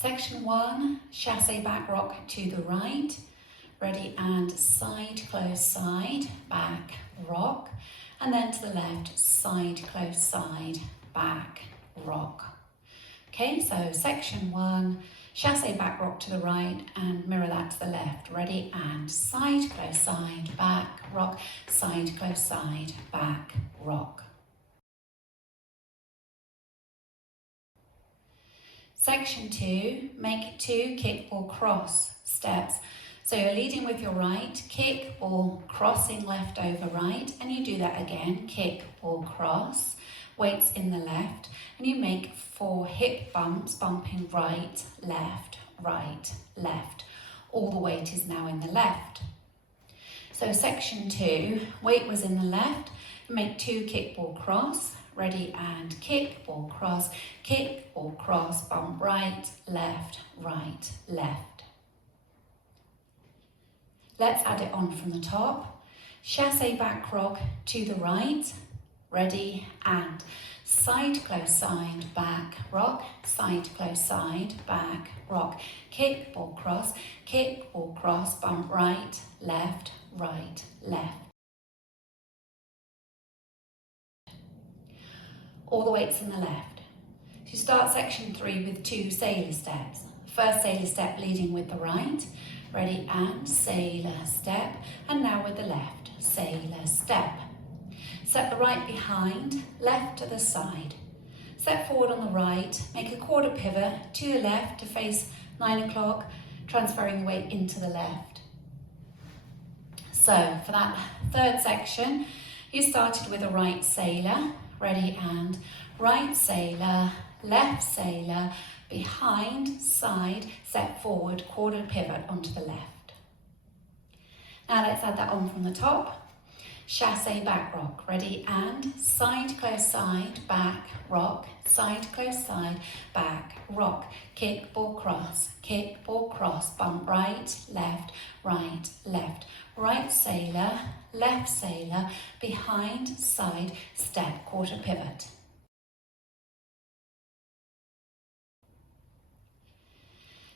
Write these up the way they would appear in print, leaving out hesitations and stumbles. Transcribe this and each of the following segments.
Section 1, chassé back rock to the right. Ready, and side, close, side, back, rock. And then to the left, side, close, side, back, rock. Okay, so section 1, chassé back rock to the right and mirror that to the left. Ready, and side, close, side, back, rock, side, close, side, back, rock. Section 2, make 2 kick or cross steps. So you're leading with your right, kick or crossing left over right, and you do that again, kick or cross, weights in the left, and you make 4 hip bumps, bumping right, left, right, left. All the weight is now in the left. So section 2, weight was in the left, make 2 kick ball cross, ready, and kick ball cross, bump right, left, right, left. Let's add it on from the top. Chassé back rock to the right, ready, and side, close, side, back, rock, side, close, side, back, rock, kick, ball, cross, bump right, left, right, left. All the weights in the left. So you start section 3 with 2 sailor steps. First sailor step leading with the right, ready, and sailor step, and now with the left, sailor step. Set the right behind, left to the side. Step forward on the right, make a quarter pivot to the left to face 9 o'clock, transferring the weight into the left. So for that third section, you started with a right sailor, ready, and right sailor, left sailor, behind, side, step forward, quarter pivot onto the left. Now let's add that on from the top. Chassé back rock, ready, and side, close, side, back, rock, side, close, side, back, rock, kick, ball, cross, bump right, left, right sailor, left sailor, behind, side, step, quarter pivot.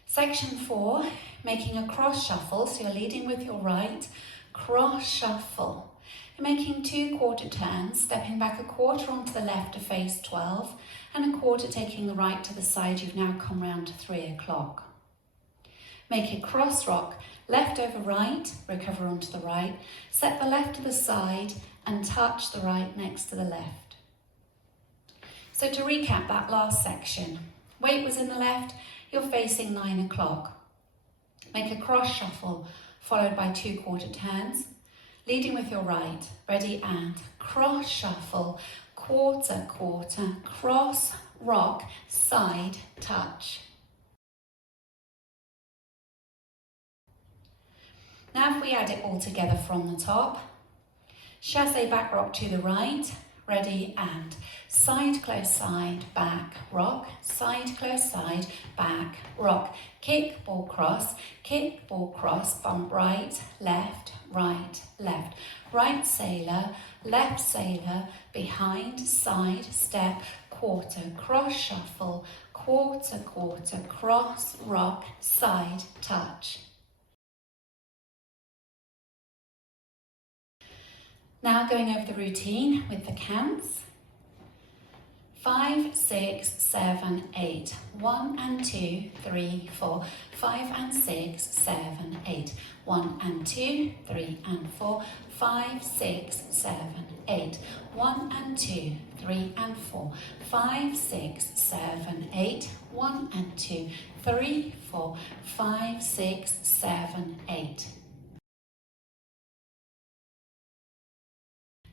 Section 4, making a cross shuffle, so you're leading with your right, cross shuffle. You're making 2 quarter turns, stepping back a quarter onto the left to face 12, and a quarter taking the right to the side. You've now come round to 3 o'clock. Make a cross rock, left over right, recover onto the right, set the left to the side, and touch the right next to the left. So to recap that last section, weight was in the left, you're facing 9 o'clock. Make a cross shuffle followed by 2 quarter turns, leading with your right, ready, and cross shuffle, quarter, cross, rock, side, touch. Now if we add it all together from the top, chassé back rock to the right, ready, and side, close, side, back, rock, side, close, side, back, rock, kick, ball, cross, bump right, left, right sailor, left sailor, behind, side, step, quarter, cross shuffle, quarter, cross, rock, side, touch. Now going over the routine with the counts. 5, 6, 7, 8. 1 and 2, 3, 4. 5 and 6, 7, 8. 1 and 2, 3 and 4. 5, 6, 7, 8. 1 and 2, 3 and 4. 5, 6, 7, 8. 1 and 2, 3, 4. 5, 6, 7, 8.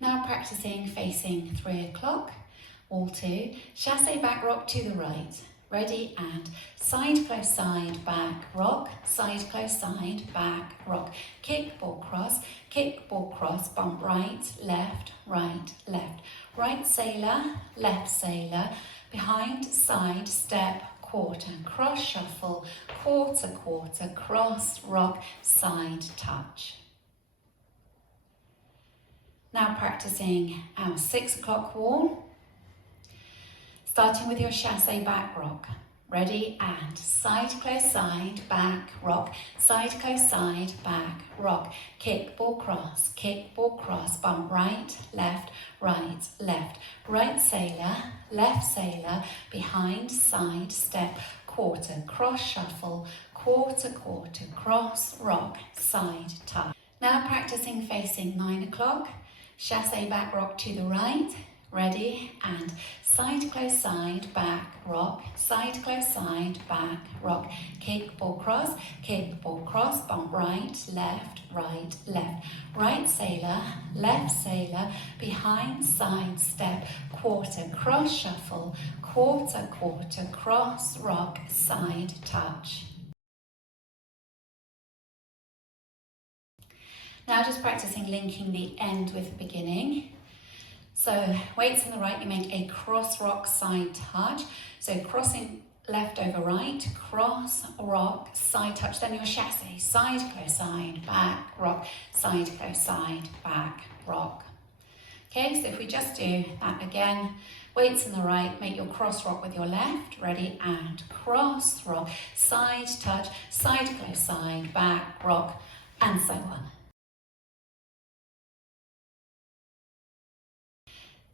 Now practicing facing 3 o'clock, all 2, chassé back rock to the right, ready, and side, close, side, back, rock, side, close, side, back, rock, kick, ball, cross, bump right, left, right sailor, left sailor, behind, side, step, quarter, cross shuffle, quarter, cross, rock, side, touch. Now practicing our 6 o'clock wall, starting with your chassé back rock. Ready, and side, close, side, back, rock, side, close, side, back, rock, kick, ball, cross, bump right, left, right sailor, behind, side, step, quarter, cross, shuffle, quarter, cross, rock, side, touch. Now practicing facing 9 o'clock, chassé back rock to the right, ready, and side, close, side, back, rock, side, close, side, back, rock, kick, ball, cross, bump right, left, right sailor, behind, side, step, quarter, cross, shuffle, quarter, cross, rock, side, touch. Now just practicing linking the end with the beginning. So weights on the right, you make a cross rock side touch. So crossing left over right, cross, rock, side touch, then your chassé, side, close, side, back, rock, side, close, side, back, rock. Okay, so if we just do that again, weights on the right, make your cross rock with your left, ready, and cross, rock, side touch, side, close, side, back, rock, and so on.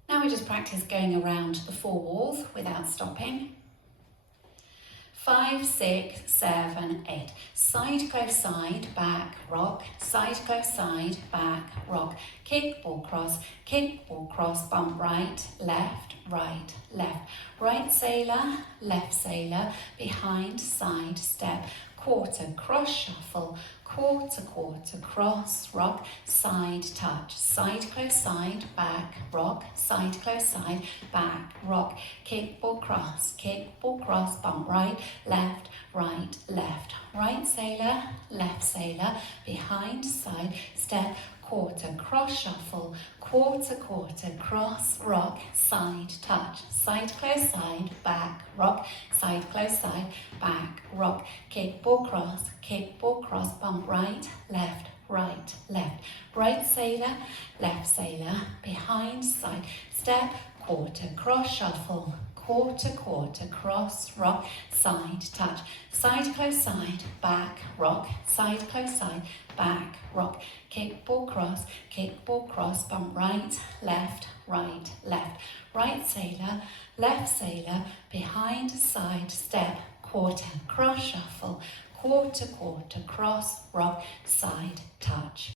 Now we just practice going around the 4 walls without stopping. 5, 6, 7, 8. Side, close, side, back, rock. Side, close, side, back, rock. Kick, ball, cross, bump right, left. Right sailor, left sailor, behind, side, step, quarter, cross, shuffle, quarter, cross, rock, side, touch, side, close, side, back, rock, side, close, side, back, rock, kick, ball, cross, bump right, left, right sailor, left sailor, behind, side, step, quarter, cross, shuffle, quarter, cross, rock, side, touch, side, close, side, back, rock, side, close, side, back, rock, kick, ball, cross, bump right, left, right sailor, left sailor, behind, side, step, quarter, cross, shuffle, quarter, cross, rock, side, touch, side, close, side, back, rock, side, close, side, back, rock, kick, ball, cross, bump right, left, right sailor, left sailor, behind, side, step, quarter, cross, shuffle, quarter, cross, rock, side, touch.